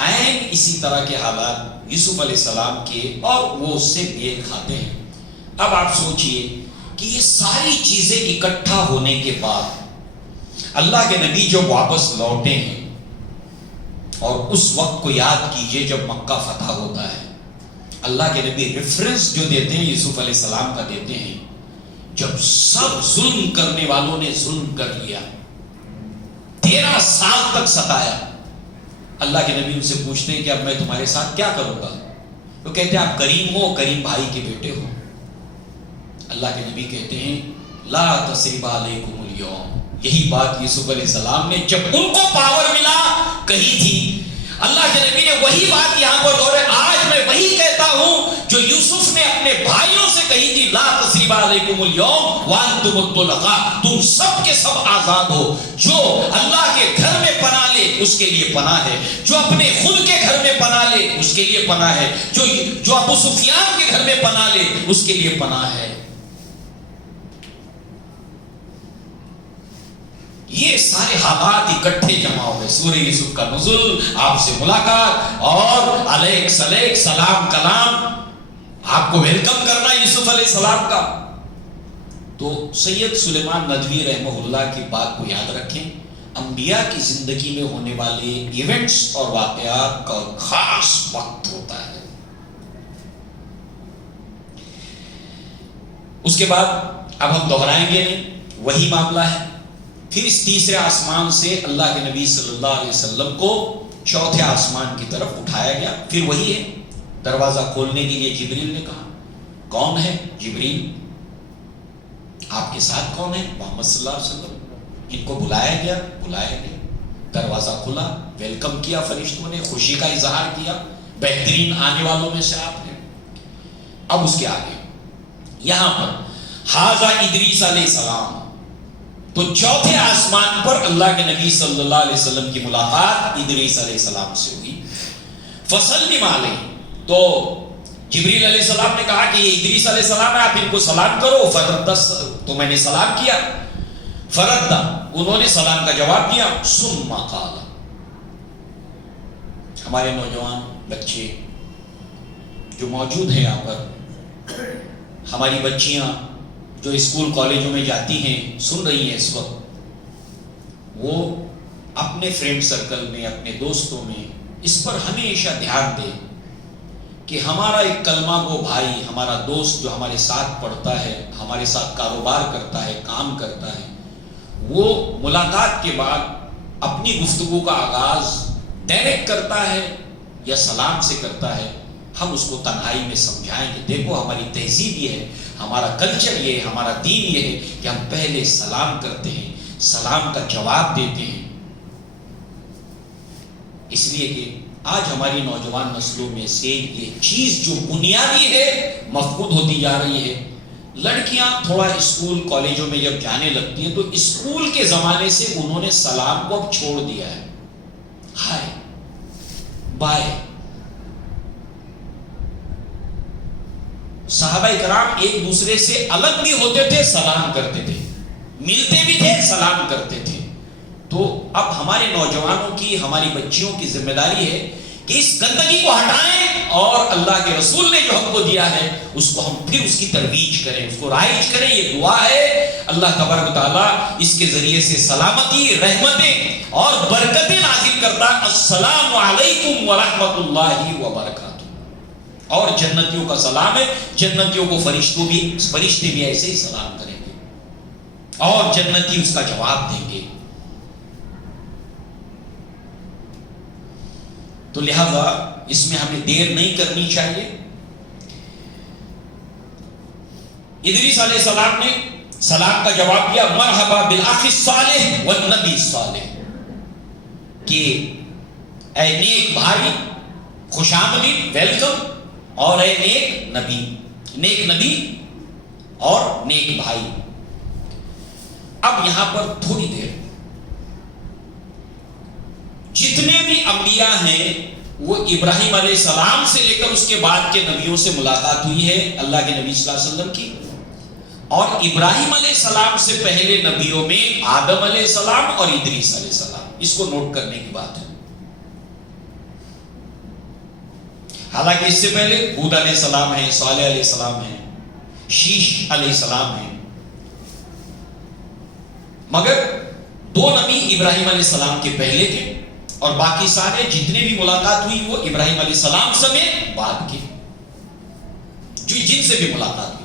عین اسی طرح کے حالات یوسف علیہ السلام کے، اور وہ اس سے میل کھاتے ہیں۔ اب آپ سوچئے کہ یہ ساری چیزیں اکٹھا ہونے کے بعد اللہ کے نبی جب واپس لوٹے ہیں، اور اس وقت کو یاد کیجئے جب مکہ فتح ہوتا ہے، اللہ کے نبی ریفرنس جو دیتے ہیں یوسف علیہ السلام کا دیتے ہیں، جب سب ظلم کرنے والوں نے ظلم کر لیا، 13 سال تک ستایا، اللہ کے نبی ان سے پوچھتے ہیں کہ اب میں تمہارے ساتھ کیا کروں گا؟ وہ کہتے ہیں آپ کریم ہو، کریم بھائی کے بیٹے ہو۔ اللہ کے نبی کہتے ہیں لا تثریب علیکم اليوم، یہی بات یوسف علیہ السلام نے جب ان کو پاور ملا کہی تھی۔ اللہ کے نبی نے وہی بات یہاں پر دہرائی، آج میں وہی کہتا ہوں جو یوسف نے اپنے بھائیوں سے کہی تھی، لا تثریب علیکم اليوم وانتم الطلقاء، تم سب کے سب آزاد ہو۔ جو اللہ کے گھر میں پناہ لے اس کے لیے پناہ ہے، جو اپنے خود کے گھر میں پناہ لے اس کے لیے پناہ ہے، جو ابو سفیان کے گھر میں پناہ لے اس کے لیے پناہ ہے۔ یہ سارے حالات اکٹھے جمع ہو گئے، سورہ یوسف کا نزول، آپ سے ملاقات، اور علیک سلیک سلام کلام، آپ کو ویلکم کرنا یوسف علیہ السلام کا۔ تو سید سلیمان ندوی رحمہ اللہ کی بات کو یاد رکھیں، انبیاء کی زندگی میں ہونے والے ایونٹس اور واقعات کا خاص وقت ہوتا ہے۔ اس کے بعد اب ہم دہرائیں گے نہیں، وہی معاملہ ہے۔ پھر اس تیسرے آسمان سے اللہ کے نبی صلی اللہ علیہ وسلم کو چوتھے آسمان کی طرف اٹھایا گیا، پھر وہی ہے، دروازہ کھولنے کے لیے جبریل نے کہا۔ کون ہے جبریل؟ آپ کے ساتھ کون ہے؟ محمد صلی اللہ علیہ وسلم۔ ان کو بلایا گیا، دروازہ کھلا، ویلکم کیا فرشتوں نے، خوشی کا اظہار کیا، بہترین آنے والوں میں سے آپ ہیں۔ اب اس کے آگے یہاں پر حاذا ادریس علیہ السلام، تو چوتھے آسمان پر اللہ کے نبی صلی اللہ علیہ وسلم کی ملاقات ادریس علیہ السلام سے ہوئی۔ فسلم علیہ، تو جبریل علیہ السلام نے کہا کہ یہ ادریس علیہ السلام ہے، آپ ان کو سلام کرو۔ تو میں نے سلام کیا، فردا، انہوں نے سلام کا جواب دیا۔ ثم قال، ہمارے نوجوان بچے جو موجود ہیں یہاں پر، ہماری بچیاں جو اسکول کالجوں میں جاتی ہیں، سن رہی ہیں اس وقت، وہ اپنے فرینڈ سرکل میں، اپنے دوستوں میں اس پر ہمیشہ دھیان دیں کہ ہمارا ایک کلمہ گو بھائی، ہمارا دوست جو ہمارے ساتھ پڑھتا ہے، ہمارے ساتھ کاروبار کرتا ہے، کام کرتا ہے، وہ ملاقات کے بعد اپنی گفتگو کا آغاز ڈائریکٹ کرتا ہے یا سلام سے کرتا ہے۔ ہم اس کو تنہائی میں سمجھائیں کہ دیکھو ہماری تہذیب یہ ہے، ہمارا کلچر یہ ہے، ہمارا دین یہ ہے کہ ہم پہلے سلام کرتے ہیں، سلام کا جواب دیتے ہیں۔ اس لیے کہ آج ہماری نوجوان نسلوں میں سے یہ چیز جو بنیادی ہے مفقود ہوتی جا رہی ہے۔ لڑکیاں تھوڑا اسکول کالجوں میں جب جانے لگتی ہیں تو اسکول کے زمانے سے انہوں نے سلام کو اب چھوڑ دیا ہے، ہائے بائے۔ صحابہ کرام ایک دوسرے سے الگ بھی ہوتے تھے، سلام کرتے تھے، ملتے بھی تھے، سلام کرتے تھے۔ تو اب ہمارے نوجوانوں کی، ہماری بچیوں کی ذمہ داری ہے کہ اس گندگی کو ہٹائیں اور اللہ کے رسول نے جو ہم کو دیا ہے اس کو ہم پھر اس کی ترویج کریں، اس کو رائج کریں. یہ دعا ہے. اللہ تبارک و تعالیٰ اس کے ذریعے سے سلامتی، رحمتیں اور برکتیں نازل کرتا. السلام علیکم ورحمۃ اللہ وبرکاتہ. اور جنتیوں کا سلام ہے. جنتیوں کو فرشتے بھی ایسے ہی سلام کریں گے اور جنتی اس کا جواب دیں گے. تو لہذا اس میں ہمیں دیر نہیں کرنی چاہیے. ادریس علیہ السلام نے سلام کا جواب دیا، مرحبا بالاخ الصالح والنبی الصالح، کہ اے نیک بھائی خوش آمدید، ویلکم، اور اے نیک نبی اور نیک بھائی. اب یہاں پر تھوڑی دیر، جتنے بھی انبیاء ہیں وہ ابراہیم علیہ السلام سے لے کر اس کے بعد کے نبیوں سے ملاقات ہوئی ہے اللہ کے نبی صلی اللہ علیہ وسلم کی. اور ابراہیم علیہ السلام سے پہلے نبیوں میں آدم علیہ السلام اور ادریس علیہ السلام. اس کو نوٹ کرنے کی بات ہے. حالانکہ اس سے پہلے ہود علیہ السلام ہیں، صالح علیہ السلام ہیں، شیش علیہ السلام ہیں، مگر دو نبی ابراہیم علیہ السلام کے پہلے کے، اور باقی سارے جتنے بھی ملاقات ہوئی وہ ابراہیم علیہ السلام سمیت بعد کے جو جن سے بھی ملاقات ہوئی.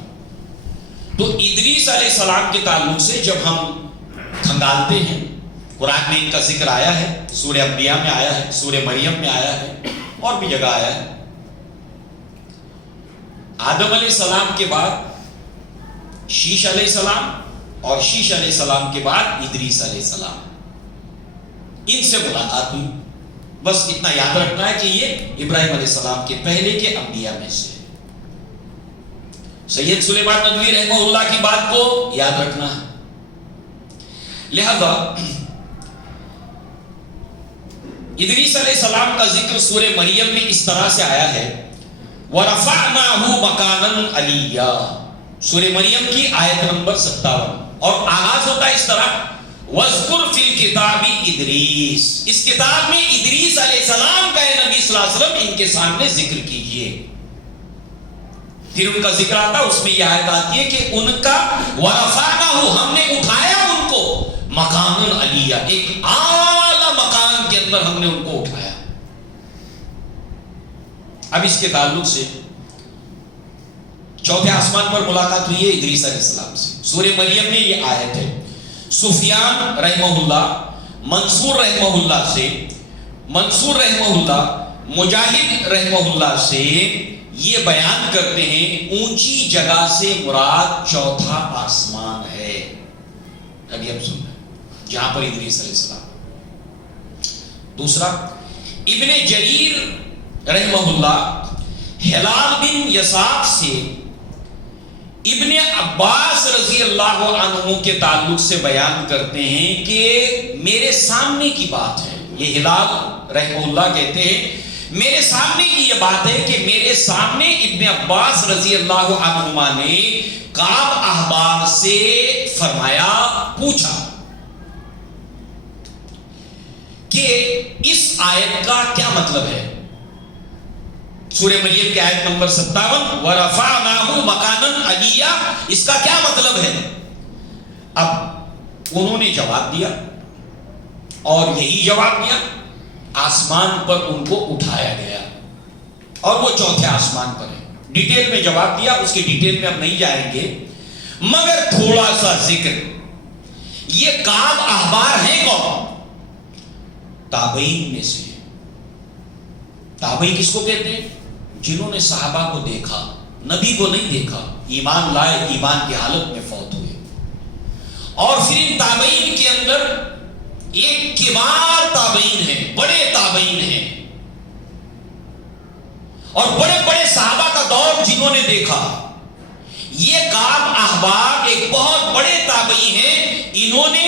تو ادریس علیہ السلام کے تعلق سے جب ہم کھنگالتے ہیں، قرآن میں ان کا ذکر آیا ہے، سورہ انبیاء میں آیا ہے، سورہ مریم میں آیا ہے، اور بھی جگہ آیا ہے. آدم علیہ السلام کے بعد شیش علیہ السلام، اور شیش علیہ السلام کے بعد ادریس علیہ السلام، ان سے ملاقات ہوئی. بس اتنا یاد رکھنا ہے کہ یہ ابراہیم علیہ السلام کے پہلے کے انبیاء میں سے. سید سلیمان ندوی رحمہ اللہ کی بات کو یاد رکھنا ہے. لہذا ادریس علیہ السلام کا ذکر سورہ مریم میں اس طرح سے آیا ہے، وَرَفَعْنَاهُ مَكَانًا عَلِيًّا، سورہ مریم کی آیت نمبر 57، اور آغاز ہوتا ہے اس طرح، وَاذْكُرْ فِي الْكِتَابِ ادریس، اس کتاب میں ادریس علیہ السلام کا نبی صلی اللہ علیہ وسلم ان کے سامنے ذکر کیجئے. پھر ان کا ذکر آتا، اس میں یہ آیت آتی ہے کہ ان کا وَرَفَعْنَاهُ، ہم نے اٹھایا ان کو، مَكَانًا عَلِيًّا، ایک اعلیٰ مقام کے اندر ہم نے ان کو اٹھایا. اب اس کے تعلق سے چوتھے آسمان پر ملاقات ہوئی ہے ادریس علیہ السلام سے. سورہ مریم میں یہ آیت ہے. سفیان رحمہ اللہ، منصور رحمہ اللہ سے، منصور رحمہ اللہ، مجاہد رحمہ اللہ سے یہ بیان کرتے ہیں اونچی جگہ سے مراد چوتھا آسمان ہے. ابھی اب سننا جہاں پر ادریس علیہ السلام. دوسرا، ابن جریر رحمہ اللہ ہلال بن یساق سے ابن عباس رضی اللہ عنہ کے تعلق سے بیان کرتے ہیں کہ میرے سامنے کی بات ہے. یہ ہلال رحمہ اللہ کہتے ہیں میرے سامنے کی یہ بات ہے کہ میرے سامنے ابن عباس رضی اللہ عنہما نے کعب احبار سے فرمایا، پوچھا کہ اس آیت کا کیا مطلب ہے. سورہ مریم کی آیت نمبر 57، وَرَفَعْنَاهُ مَكَانًا عَلِيًّا، اس کا کیا مطلب ہے. اب انہوں نے جواب دیا، اور یہی جواب دیا، آسمان پر ان کو اٹھایا گیا، اور وہ چوتھے آسمان پر ہے. ڈیٹیل میں جواب دیا، اس کی ڈیٹیل میں اب نہیں جائیں گے، مگر تھوڑا سا ذکر. یہ کعب احبار ہیں کون؟ تابعین میں سے. تابعی کس کو کہتے ہیں؟ جنہوں نے صحابہ کو دیکھا، نبی کو نہیں دیکھا، ایمان لائے، ایمان کی حالت میں فوت ہوئے. اور پھر ان تابعین کے اندر ایک کبار تابعین ہیں، بڑے تابعین ہیں، اور بڑے بڑے صحابہ کا دور جنہوں نے دیکھا. یہ کعب احبار ایک بہت بڑے تابعی ہیں. انہوں نے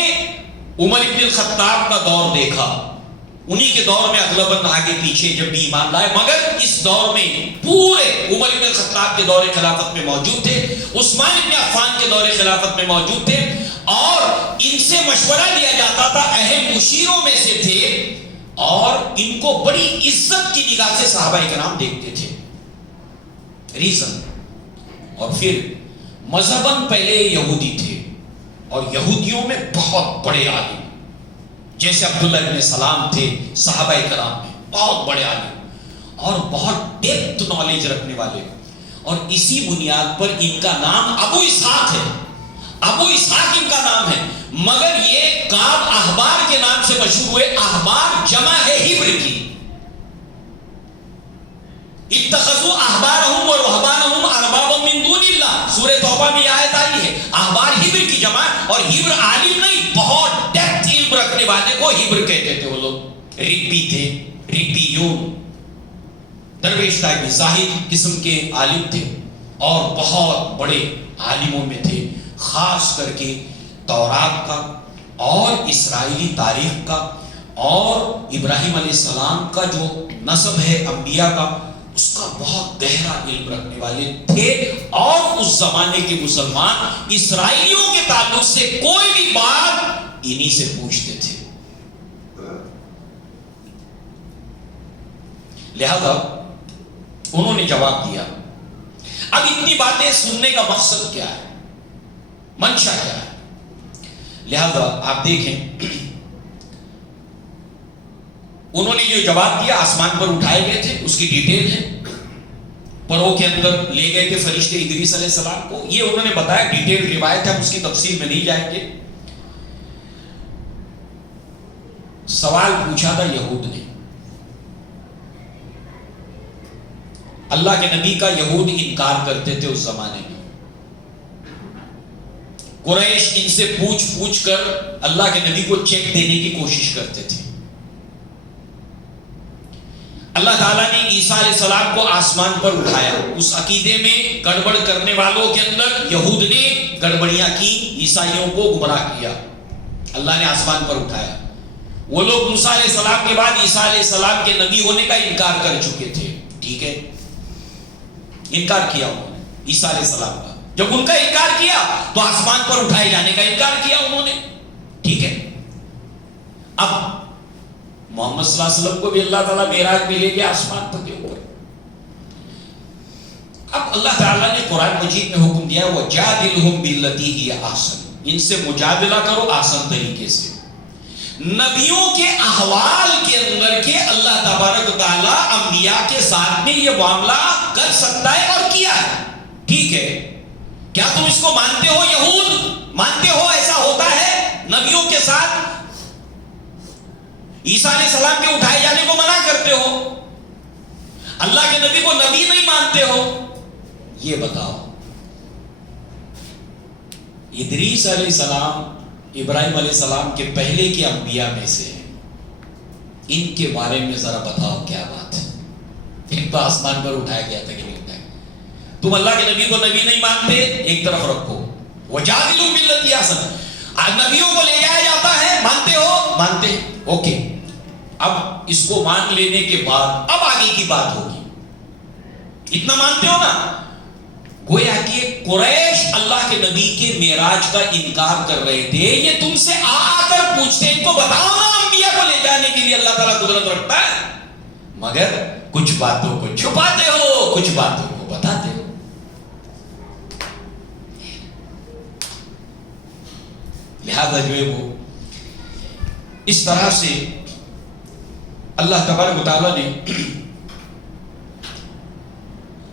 عمر ابن الخطاب کا دور دیکھا، انہی کے دور میں اغلباً آگے پیچھے جب بھی ایمان لائے، مگر اس دور میں پورے عمر ابن الخطاب کے دور خلافت میں موجود تھے، عثمان ابن عفان کے دور خلافت میں موجود تھے، اور ان سے مشورہ لیا جاتا تھا، اہم مشیروں میں سے تھے، اور ان کو بڑی عزت کی نگاہ سے صحابہ کرام دیکھتے تھے. ریزن. اور پھر مذہباً پہلے یہودی تھے اور یہودیوں میں بہت بڑے عالم جیسے عبداللہ ابن سلام تھے صحابہ کرام میں بہت بڑے عالم اور بہت ڈیپتھ نالج رکھنے والے. اور اسی بنیاد پر ان کا نام ابو اسحاق ہے. ابو اسحاق ان کا نام ہے. مگر یہ کعب احبار کے نام سے مشہور ہوئے. احبار جمع ہے ہبر کی. اتخذوا احبارهم ورهبانهم اربابا من دون اللہ. سورہ توبہ میں یہ آیت آئی ہے. احبار ہبر کی جمع اور ہبر عالم نہیں بہت ڈیپتھ علم رکھنے والے کو ہبر کہتے تھے. وہ لوگ ربی تھے, ربیون. درویش صاحب زاہد قسم کے عالم تھے اور بہت بڑے عالموں میں تھے. خاص کر کے تورات کا اور اسرائیلی تاریخ کا اور ابراہیم علیہ السلام کا جو نسب ہے انبیاء کا اس کا بہت گہرا علم رکھنے والے تھے. اور اس زمانے کے مسلمان اسرائیلیوں کے تعلق سے کوئی بھی بات انہی سے پوچھتے تھے. لہذا انہوں نے جواب دیا. اب اتنی باتیں سننے کا مقصد کیا ہے, منشا کیا ہے؟ لہذا آپ دیکھیں انہوں نے جو جواب دیا آسمان پر اٹھائے گئے تھے اس کی ڈیٹیل ہے. پرو کے اندر لے گئے تھے فرشتے ادریس علیہ السلام کو. یہ انہوں نے بتایا, ڈیٹیل روایت ہے, ہم اس کی تفصیل میں نہیں جائیں گے. سوال پوچھا تھا یہود نے. اللہ کے نبی کا یہود انکار کرتے تھے اس زمانے میں. قریش ان سے پوچھ کر اللہ کے نبی کو چیک دینے کی کوشش کرتے تھے. اللہ تعالیٰ نے عیسیٰ علیہ السلام کو آسمان پر اٹھایا. اس عقیدے میں گڑبڑ کرنے والوں کے اندر یہود نے گڑبڑیاں کی, عیسائیوں کو گمراہ کیا. اللہ نے آسمان پر اٹھایا. وہ لوگ موسیٰ علیہ السلام کے بعد عیسیٰ علیہ السلام کے نبی ہونے کا انکار کر چکے تھے. ٹھیک ہے, انکار کیا انہوں نے عیسیٰ علیہ السلام کا. جب ان کا انکار کیا تو آسمان پر اٹھائے جانے کا انکار کیا انہوں نے. ٹھیک ہے, اب محمد صلی اللہ علیہ وسلم کو بھی اللہ تعالیٰ معراج میں لے گیا آسمان پر کے اوپر. اب اللہ تعالیٰ نے قرآن مجید میں حکم دیا وَجَادِلْهُمْ بِالَّتِي هِيَ أَحْسَنُ, ان سے مجادلہ کرو آسان طریقے سے. نبیوں کے احوال کے اندر کے اللہ تبارک و تعالیٰ انبیاء کے ساتھ میں یہ معاملہ کر سکتا ہے اور کیا ہے. ٹھیک ہے, کیا تم اس کو مانتے ہو؟ یہود مانتے ہو ایسا ہوتا ہے نبیوں کے ساتھ؟ عیسیٰ علیہ السلام کے اٹھائے جانے کو منع کرتے ہو, اللہ کے نبی کو نبی نہیں مانتے ہو. یہ بتاؤ, ادریس علیہ السلام ابراہیم علیہ السلام کے پہلے کے انبیاء میں سے ہیں, ان کے بارے میں ذرا بتاؤ کیا بات ہے. ان کو آسمان پر اٹھایا گیا تھا کہ نہیں اٹھایا؟ تم اللہ کے نبی کو نبی نہیں مانتے, ایک طرف رکھو. وَجَادِلُوا بِالَّتِي أَحْسَنُ, نبیوں کو لے جایا جاتا ہے, مانتے ہو؟ مانتے. اوکے, اب اس کو مان لینے کے بعد اب آگے کی بات ہوگی. اتنا مانتے ہو نا, گویا کہ قریش اللہ کے نبی کے معراج کا انکار کر رہے تھے. یہ تم سے آ کر پوچھتے, ان کو بتاؤ نا انبیاء کو لے جانے کے لیے اللہ تعالیٰ قدرت رکھتا ہے, مگر کچھ باتوں کو چھپاتے ہو, کچھ باتوں کو بتاتے ہو. لہذا جو ہے وہ اس طرح سے اللہ تبارک و تعالیٰ نے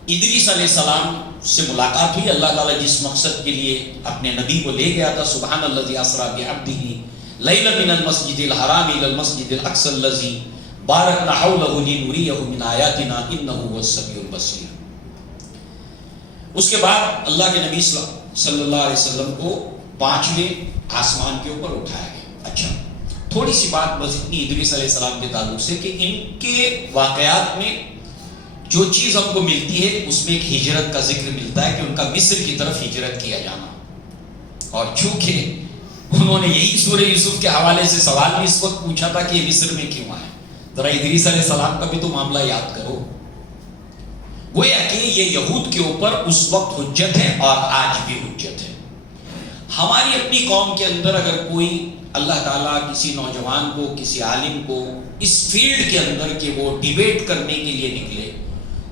ادریس علیہ السلام سے ملاقات ہوئی. اللہ تعالیٰ جس مقصد کے لیے اپنے نبی کو لے گیا تھا, سبحان الذی اسریٰ بعبدہ لیلا من المسجد الحرام الی المسجد الاقصی الذی بارکنا حولہ لنریہ من آیاتنا انہ هو السمیع البصیر. اس کے بعد اللہ کے نبی صلی اللہ علیہ وسلم کو 5ویں آسمان کے اوپر اٹھایا گیا. اچھا, تھوڑی سی بات بس اتنی ادریس علیہ السلام کے تعلق سے کہ ان کے واقعات میں جو چیز ہم کو ملتی ہے اس میں ایک ہجرت کا ذکر ملتا ہے کہ ان کا مصر کی طرف ہجرت کیا جانا. اور چونکہ انہوں نے یہی سورہ یوسف کے حوالے سے سوال بھی اس وقت پوچھا تھا کہ یہ مصر میں کیوں آئے, ذرا ادریس علیہ السلام کا بھی تو معاملہ یاد کرو. گویا کہ یہ یہود کے اوپر اس وقت حجت ہے اور آج بھی حجت ہے. ہماری اپنی قوم کے اندر اگر کوئی اللہ تعالیٰ کسی نوجوان کو, کسی عالم کو اس فیلڈ کے اندر کہ وہ ڈیبیٹ کرنے کے لیے نکلے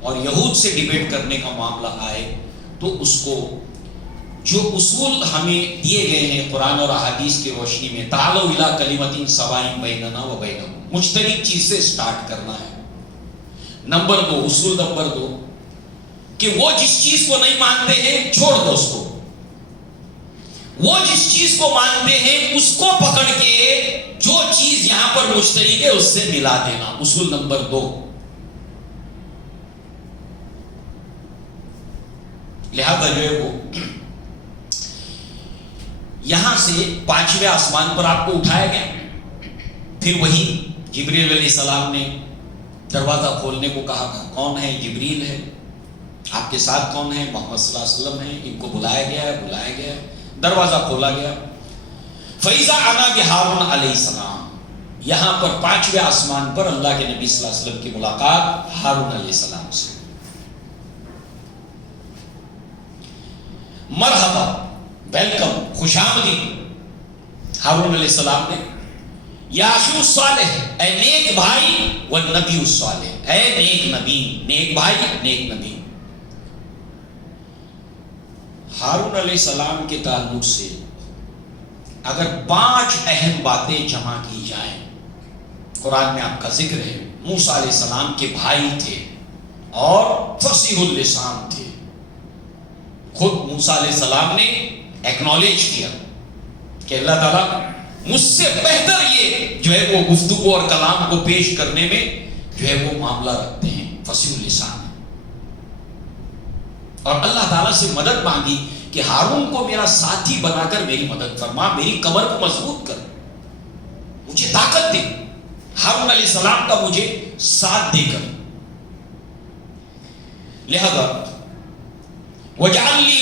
اور یہود سے ڈیبیٹ کرنے کا معاملہ آئے تو اس کو جو اصول ہمیں دیے گئے ہیں قرآن اور احادیث کی روشنی میں، تعالوا الی کلمۃ سواء بیننا و بینکم، مشترک چیز سے سٹارٹ کرنا ہے۔ نمبر 2، اصول نمبر 2 کہ وہ جس چیز کو نہیں مانتے ہیں چھوڑ دو اس کو، وہ جس چیز کو مانتے ہیں اس کو پکڑ کے جو چیز یہاں پر مشترک ہے اس سے ملا دینا، اصول نمبر 2۔ لہذا جو ہے وہ یہاں سے 5ویں آسمان پر آپ کو اٹھایا گیا، پھر وہی جبریل علیہ السلام نے دروازہ کھولنے کو کہا، کون ہے؟ جبریل ہے۔ آپ کے ساتھ کون ہے؟ محمد صلی اللہ علیہ وسلم ہے۔ ان کو بلایا گیا، دروازہ کھولا گیا۔ فَإِذَا أَنَا بِهَارُونَ علیہ السلام، یہاں پر 5ویں آسمان پر اللہ کے نبی صلی اللہ علیہ وسلم کی ملاقات ہارون علیہ السلام سے۔ مرحبا، ویلکم، خوش آمدید ہارون علیہ السلام نے۔ یا اخی الصالح، اے نیک بھائی، والنبی الصالح، اے نیک نبی، نیک بھائی، نیک نبی۔ ہارون علیہ السلام کے تعلق سے اگر 5 اہم باتیں جمع کی جائیں، قرآن میں آپ کا ذکر ہے، موسیٰ علیہ السلام کے بھائی تھے اور فصیح اللسان تھے۔ خود موسیٰ علیہ السلام نے ایکنالج کیا کہ اللہ تعالیٰ مجھ سے بہتر یہ جو ہے وہ گفتگو اور کلام کو پیش کرنے میں جو ہے وہ معاملہ رکھتے ہیں، فصیح اللسان۔ اور اللہ تعالیٰ سے مدد مانگی کہ ہارون کو میرا ساتھی بنا کر میری مدد فرما، میری کمر کو مضبوط کر، مجھے طاقت دے، ہارون علیہ السلام کا مجھے ساتھ دے کر۔ لہذا وَاجْعَلْ لِي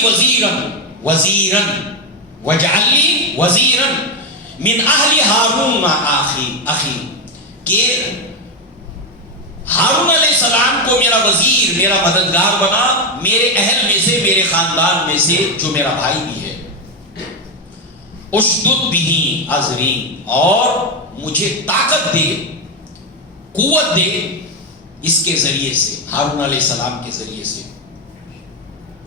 وَزِيرًا مِنْ أَهْلِ هَارُونَ أَخِي، کہ ہارون علیہ السلام کو میرا وزیر، میرا مددگار بنا، میرے اہل میں سے، میرے خاندان میں سے جو میرا بھائی بھی ہے۔ اشدد بہ اذری، اور مجھے طاقت دے، قوت دے اس کے ذریعے سے، ہارون علیہ السلام کے ذریعے سے۔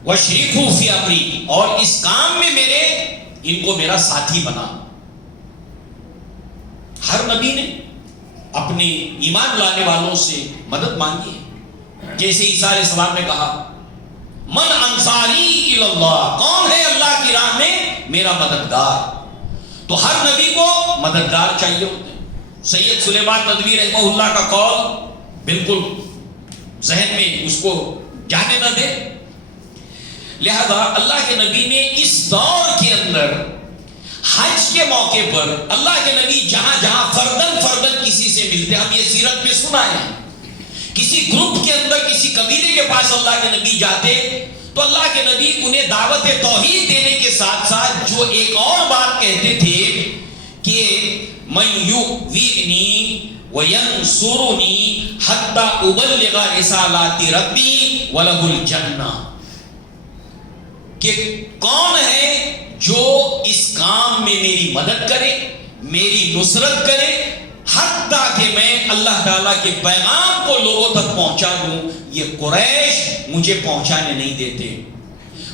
وشریکہ فی امری، اور اس کام میں میرے، ان کو میرا ساتھی بنا۔ ہر نبی نے اپنے ایمان لانے والوں سے مدد مانگی ہے۔ جیسے عیسیٰ علیہ السلام نے کہا من انصاری الی اللہ، کون ہے اللہ کی راہ میں میرا مددگار؟ تو ہر نبی کو مددگار چاہیے ہوتے ہیں۔ سید سلیمان ندوی رحمہ اللہ کا قول بالکل ذہن میں اس کو جانے نہ دے۔ لہذا اللہ کے نبی نے اس دور کے اندر حج کے موقع پر اللہ کے نبی جہاں جہاں فردن کسی سے ملتے، ہم یہ سیرت میں سنا ہے، کسی گروپ کے اندر کسی قبیلے کے پاس اللہ کے نبی جاتے تو اللہ کے نبی انہیں دعوت توحید دینے کے ساتھ ساتھ جو ایک اور بات کہتے تھے کہ من یؤوینی وینصرنی حتی ابلغ رسالات ربی ولہ الجنہ، کہ کون ہے جو اس کام میں میری مدد کرے، میری نصرت کرے، حتیٰ کہ میں اللہ تعالیٰ کے پیغام کو لوگوں تک پہنچا دوں، یہ قریش مجھے پہنچانے نہیں دیتے۔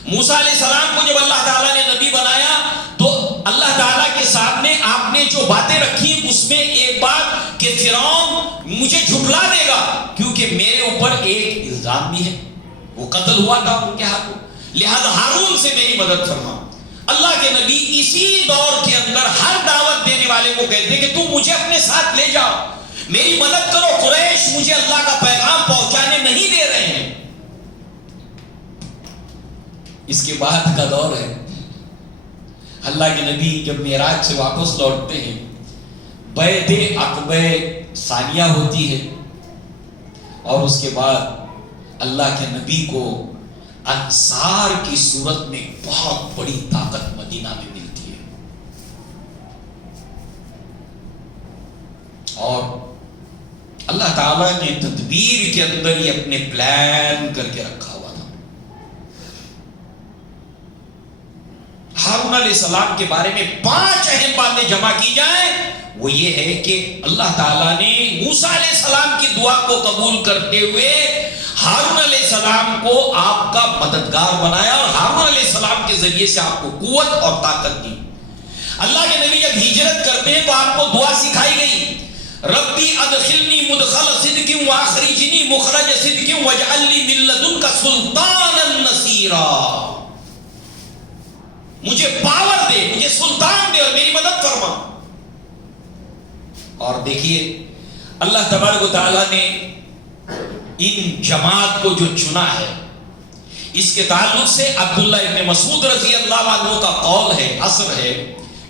موسیٰ علیہ السلام کو جب اللہ تعالیٰ نے نبی بنایا تو اللہ تعالیٰ کے سامنے آپ نے جو باتیں رکھی اس میں ایک بات کہ فرعون مجھے جھٹلا دے گا، کیونکہ میرے اوپر ایک الزام بھی ہے، وہ قتل ہوا تھا ان کے ہاتھوں، لہذا ہارون سے میری مدد فرما۔ اللہ کے نبی اسی دور کے اندر ہر دعوت دینے والے کو کہتے کہ تم مجھے اپنے ساتھ لے جاؤ، میری مدد کرو، قریش مجھے اللہ کا پیغام پہنچانے نہیں دے رہے ہیں۔ اس کے بعد کا دور ہے، اللہ کے نبی جب معراج سے واپس لوٹتے ہیں، بیعت عقبہ ثانیہ ہوتی ہے، اور اس کے بعد اللہ کے نبی کو انصار کی صورت میں بہت بڑی طاقت مدینہ میں ملتی ہے، اور اللہ تعالیٰ نے تدبیر کے اندر یہ اپنے پلان کر کے رکھا ہوا تھا۔ ہارون علیہ السلام کے بارے میں 5 اہم باتیں جمع کی جائیں، وہ یہ ہے کہ اللہ تعالیٰ نے موسیٰ علیہ السلام کی دعا کو قبول کرتے ہوئے ہارون علیہ السلام کو آپ کا مددگار بنایا اور ہارون علیہ السلام کے ذریعے سے آپ کو قوت اور طاقت دی. اللہ کے نبی جب ہجرت کرتے ہیں تو آپ کو دعا سکھائی گئی, ربی ادخلنی مدخل صدق واخرجنی مخرج صدق واجعل لی من لدنک سلطانا نصیرا. مجھے پاور دے, مجھے سلطان دے اور میری مدد فرما. اور دیکھیے اللہ تبارک و تعالیٰ نے ان جماعت کو جو چنا ہے, اس کے تعلق سے عبداللہ ابن مسعود رضی اللہ عنہ کا قول ہے, اثر ہے,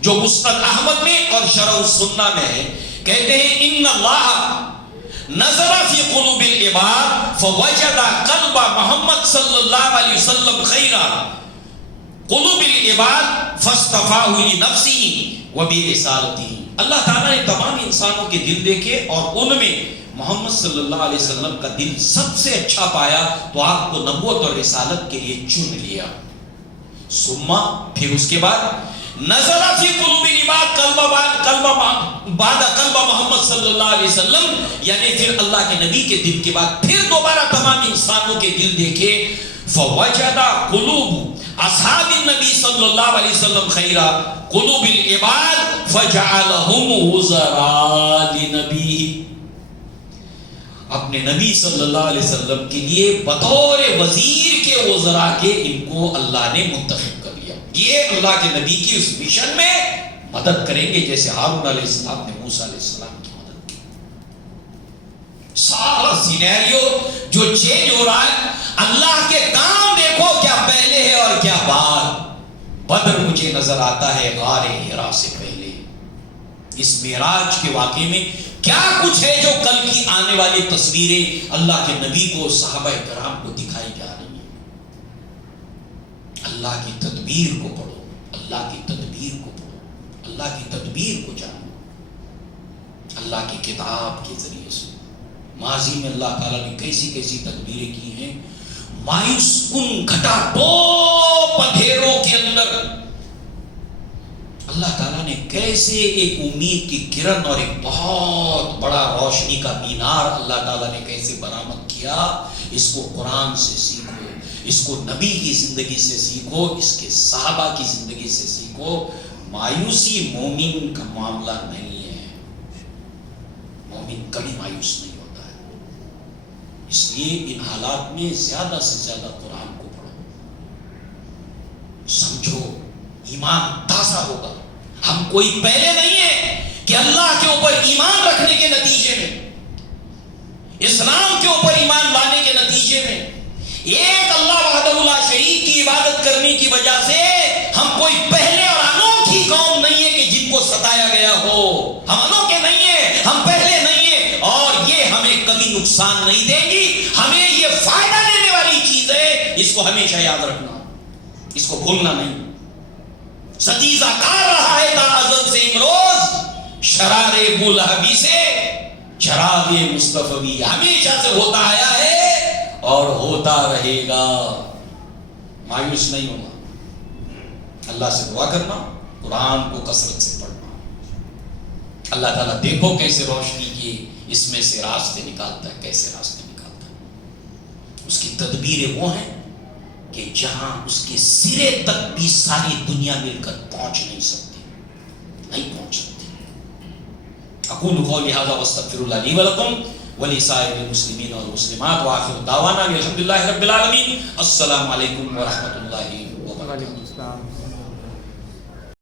جو مسند احمد میں اور شرح السنہ میں ہے. کہتے ہیں ان اللہ نظر فی قلوب العباد فوجد قلب محمد صلی اللہ علیہ وسلم خیرا قلوب العباد فاصطفاہ لنفسہ وبرسالتہ. اللہ تعالیٰ نے تمام انسانوں کے دل دیکھے اور ان میں محمد صلی اللہ علیہ وسلم کا دل سب سے اچھا پایا تو آپ کو نبوت اور رسالت کے لیے چن لیا. ثم پھر اس کے بعد نظر فی قلوب العباد بعد قلب محمد صلی اللہ علیہ وسلم, یعنی پھر اللہ کے نبی کے دل کے بعد پھر دوبارہ تمام انسانوں کے دل دیکھے. فوجد قلوب اصحاب النبی صلی اللہ علیہ وسلم خیرا قلوب العباد فجعلهم وزراء لنبیہ. اپنے نبی صلی اللہ علیہ وسلم کے لیے بطور وزیر کے وزراء کے ان کو اللہ نے منتخب کر لیا. یہ اللہ کے نبی کی اس مشن میں مدد کریں گے جیسے ہارون علیہ السلام نے موسیٰ علیہ السلام کی مدد کی. سارا سینیریو جو چینج ہو رہا ہے, اللہ کے کام دیکھو کیا پہلے ہے اور کیا بعد. بدر مجھے نظر آتا ہے غار حرا سے پہلے. اس معراج کے واقعے میں کیا کچھ ہے جو کل کی آنے والی تصویریں اللہ کے نبی کو صحابہ کرام کو دکھائی جا رہی ہیں. اللہ کی تدبیر کو پڑھو, اللہ کی تدبیر کو پڑھو, اللہ کی تدبیر کو جانو. اللہ کی کتاب کے ذریعے سے ماضی میں اللہ تعالیٰ نے کیسی کیسی تدبیریں کی ہیں. مایوس کن گھٹا ٹوپ اندھیروں کے اندر اللہ تعالیٰ نے کیسے ایک امید کی کرن اور ایک بہت بڑا روشنی کا مینار اللہ تعالیٰ نے کیسے برآمد کیا. اس کو قرآن سے سیکھو, اس کو نبی کی زندگی سے سیکھو, اس کے صحابہ کی زندگی سے سیکھو. مایوسی مومن کا معاملہ نہیں ہے, مومن کبھی مایوس نہیں ہوتا ہے. اس لیے ان حالات میں زیادہ سے زیادہ قرآن کو پڑھو, سمجھو, ایمان تازہ ہوگا. ہم کوئی پہلے نہیں ہے کہ اللہ کے اوپر ایمان رکھنے کے نتیجے میں, اسلام کے اوپر ایمان لانے کے نتیجے میں, ایک اللہ وحدہ لا شریک کی عبادت کرنے کی وجہ سے ہم کوئی پہلے اور انوکھی قوم نہیں ہے کہ جن کو ستایا گیا ہو. ہم انوکھے نہیں ہیں, ہم پہلے نہیں ہیں, اور یہ ہمیں کبھی نقصان نہیں دے گی. ہمیں یہ فائدہ دینے والی چیز ہے, اس کو ہمیشہ یاد رکھنا, اس کو بھولنا نہیں. ستیزہ کار رہا ہے تا ازل سے امروز, شرار بولہبی سے چراغ مصطفی ہمیشہ سے ہوتا آیا ہے اور ہوتا رہے گا. مایوس نہیں ہونا, اللہ سے دعا کرنا, قرآن کو کثرت سے پڑھنا. اللہ تعالیٰ دیکھو کیسے روشنی کی اس میں سے راستے نکالتا ہے, کیسے راستے نکالتا ہے. اس کی تدبیریں وہ ہیں کہ جہاں اس کے سرے تک بھی ساری دنیا مل کر پہنچ نہیں سکتی, نہیں پہنچ سکتی. اقول قولی ھذا واستغفر اللہ لی ولکم ولسائر المسلمین والمسلمات وآخر دعوانا الحمد للہ رب العالمین. السلام علیکم ورحمۃ اللہ وبرکاتہ.